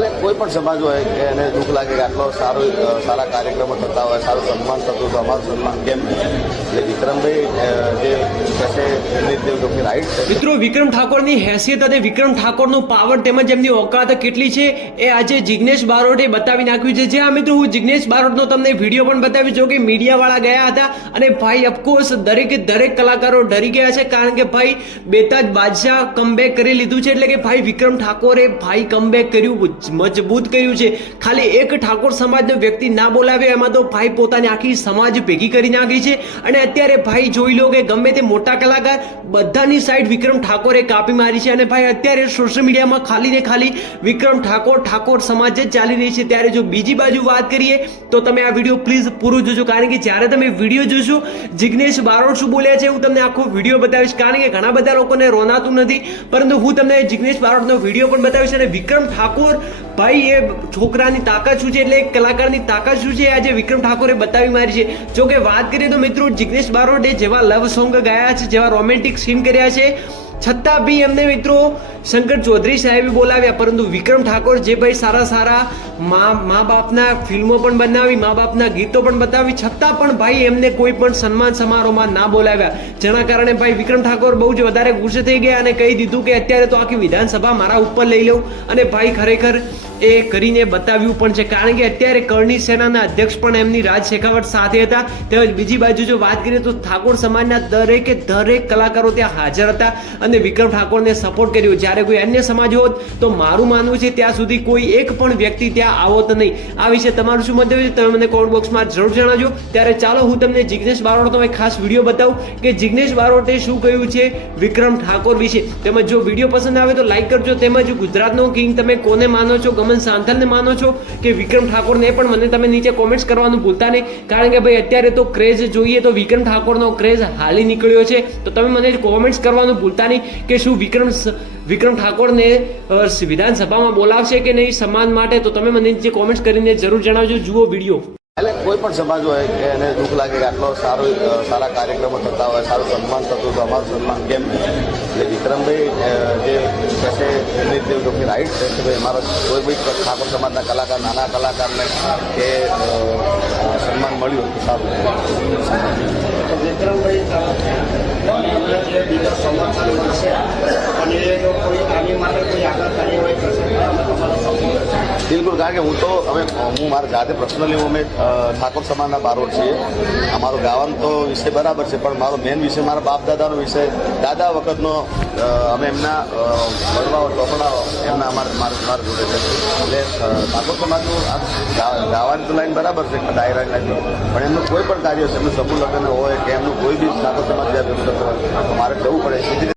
એટલે કોઈ પણ સમાજ હોય કે એને દુઃખ લાગે કે આટલો સારો સારા કાર્યક્રમો થતા હોય, સારું સન્માન થતું હોય, તો અમારું સન્માન કેમ? એટલે વિક્રમભાઈ જે છે. મિત્રો, વિક્રમ ઠાકોરની હેસિયત અને વિક્રમ ઠાકોરનો પાવર તેમજ એમની ઓકાત કેટલી છે, એ આજે જિગ્નેશ બારોટે બતાવી નાખ્યું છે. જે આ મિત્રો, હું જિગ્નેશ બારોટનો તમને વીડિયો પણ બતાવી જો કે મીડિયાવાળા ગયા હતા અને ભાઈ અફકોર્સ દરેકે દરેક કલાકારો ડરી ગયા છે, કારણ કે ભાઈ, બેતાજ બાદશાહ કમબેક કરી લીધું છે. એટલે કે ભાઈ, વિક્રમ ઠાકોરે ભાઈ કમબેક કર્યું મજબૂત કર્યું છે. ખાલી એક ઠાકોર સમાજનો વ્યક્તિ ના બોલાવે, એમાં તો ભાઈ પોતાની આખી સમાજ ભેગી કરી નાખી છે. અને અત્યારે ભાઈ જોઈ લો કે ગમે તે મોટા કલાકાર બધાની સાઈડ વિક્રમ ઠાકોરે કાપી મારી છે. અને ભાઈ અત્યારે સોશિયલ મીડિયામાં ખાલી ને ખાલી વિક્રમ ઠાકોર ઠાકોર સમાજ જ ચાલી રહી છે. ત્યારે જો બીજી બાજુ વાત કરીએ, તો તમે આ વીડિયો પ્લીઝ પૂરું જોજો. કારણ કે જ્યારે તમે વીડિયો જોશો, જિગ્નેશ બારોટ શું બોલ્યા છે, હું તમને આખો વીડિયો બતાવીશ. કારણ કે ઘણા બધા લોકોને રોનાતું નથી. પરંતુ હું તમને જિગ્નેશ બારોટનો વીડિયો પણ બતાવીશ. અને વિક્રમ ઠાકોર ભાઈ, એ છોકરાની તાકાત શું છે? એટલે એક કલાકારની તાકાત શું છે? આજે વિક્રમ ઠાકોરે બતાવી મારી છે. જો કે વાત કરીએ તો મિત્રો જિગ્નેશ બારોડે જેવા લવ સોંગ ગાયા છે, જેવા રોમેન્ટિક સીન કર્યા છે. છતાં બી એમને મિત્રો શંકર ચૌધરી સાહેબે બોલાવ્યા, પરંતુ વિક્રમ ઠાકોર જે ભાઈ સારા સારા મા મા બાપના ફિલ્મો પણ બનાવી, મા બાપના ગીતો પણ બતાવી, છતાં પણ ભાઈ એમને કોઈ પણ સન્માન સમારોહમાં ના બોલાવ્યા. જેના કારણે ભાઈ વિક્રમ ઠાકોર બહુ જ વધારે ગુસ્સે થઈ ગયા અને કહી દીધું કે અત્યારે તો આખી વિધાનસભા મારા ઉપર લઈ લઉં અને ભાઈ ખરેખર એ કરીને બતાવ્યું પણ છે. કારણ કે અત્યારે કરણી સેનાના અધ્યક્ષ પણ એમની રાજ શેખાવત સાથે હતા. તેમજ બીજી બાજુ જો વાત કરીએ તો ઠાકોર સમાજના દરેકે દરેક કલાકારો ત્યાં હાજર હતા. અને વિક્રમ ઠાકોરને સપોર્ટ કર્યો. જ્યારે કોઈ અન્ય સમાજ હોત, તો મારું માનવું છે ત્યાં સુધી કોઈ એક પણ વ્યક્તિ ત્યાં આવત નહીં. આ વિશે તમારું શું મંતવ્ય છે? તમે મને કોમેન્ટ બોક્સમાં જરૂર જણાવજો. ત્યારે ચાલો હું તમને જિગ્નેશ બારોટનો એક ખાસ વીડિયો બતાવું કે જિગ્નેશ બારોટે શું કહ્યું છે વિક્રમ ઠાકોર વિશે. તેમજ જો વીડિયો પસંદ આવે તો લાઈક કરજો. તેમજ ગુજરાતનો કિંગ તમે કોને માનો છો? ગમન સાંથલને માનો છો કે વિક્રમ ઠાકોરને? પણ મને તમે નીચે કોમેન્ટ્સ કરવાનું ભૂલતા નહીં. કારણ કે ભાઈ, અત્યારે તો ક્રેઝ જોઈએ તો વિક્રમ ઠાકોરનો ક્રેઝ હાલી નીકળ્યો છે. તો તમે મને કોમેન્ટ્સ કરવાનું ભૂલતા નહીં. કે શું વિક્રમ વિક્રમ ઠાકોરને વિધાનસભામાં બોલાવશે કે નહીં સમાન માટે, તો તમે મને નીચે કોમેન્ટ્સ કરીને જરૂર જણાવજો, જુઓ વીડિયો. એટલે કોઈ પણ સમાજ હોય કે એને દુઃખ લાગે કે આટલો સારો સારા કાર્યક્રમો થતા હોય, સારું સન્માન થતું તો અમારું સન્માન કેમ? એટલે વિક્રમભાઈ જે કહેશે એમની રીતે લોકોની રાઈટ છે કે ભાઈ અમારા કોઈ બી ઠાકોર સમાજના કલાકાર, નાના કલાકારને એ સન્માન મળ્યું સારું. વિક્રમભાઈ તમને જે બીજા સમર્થન મળશે અને એ જો કોઈ આની માટે કોઈ આગળ કાર્યવાહી કરશે તો અમે તમારો સપોર્ટ બિલકુલ કારણ કે હું તો, અમે, હું મારા જાતે પર્સનલી હું અમે ઠાકોર સમાજના બારોડ છીએ. અમારો ગાવાનું તો વિષય બરાબર છે, પણ મારો મેન વિષય મારા બાપ દાદાનો વિષય. દાદા વખતનો અમે એમના વડવાઓ ચોપડાઓ એમના અમારા, મારા મારા જોડે છે. એટલે ઠાકોર સમાજનું ગાવાની તો લાઈન બરાબર છે ડાયરાની લાઈન પણ એમનું કોઈ પણ કાર્ય છે એમનું સમૂહ લગ્ન હોય કે એમનું કોઈ બી ઠાકોર સમાજ મારે જવું પડે.